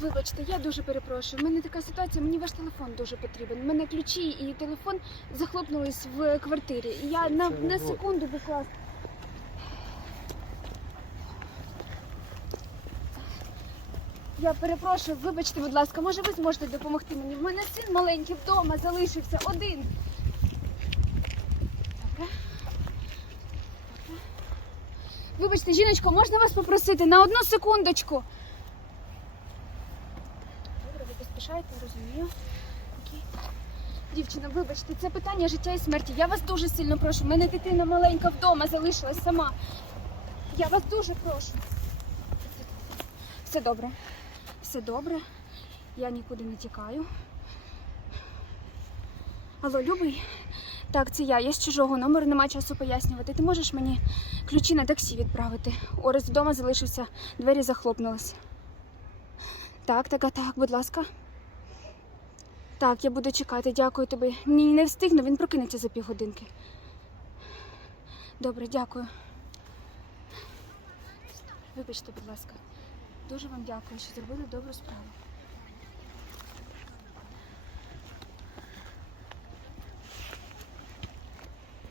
Вибачте, я дуже перепрошую. У мене така ситуація, мені ваш телефон дуже потрібен. У мене ключі і телефон захлопнулись в квартирі. І я на, на секунду буквально. Я перепрошую, вибачте, будь ласка, може ви зможете допомогти мені? В мене син маленький вдома залишився один. Добре. Вибачте, жіночко, можна вас попросити на одну секундочку? Добре, ви поспішаєте, розумію. Окей. Дівчина, вибачте, це питання життя і смерті. Я вас дуже сильно прошу. У мене дитина маленька вдома залишилась сама. Я вас дуже прошу. Все добре. Все добре. Я нікуди не тікаю. Алло, любий? Так, це я. Я з чужого номеру, нема часу пояснювати. Ти можеш мені ключі на таксі відправити? Орес вдома залишився, двері захлопнулись. Так, так, так, будь ласка. Так, я буду чекати, дякую тобі. Ні, не встигну, він прокинеться за півгодинки. Добре, дякую. Вибачте, будь ласка. Дуже вам дякую, що зробили добру справу.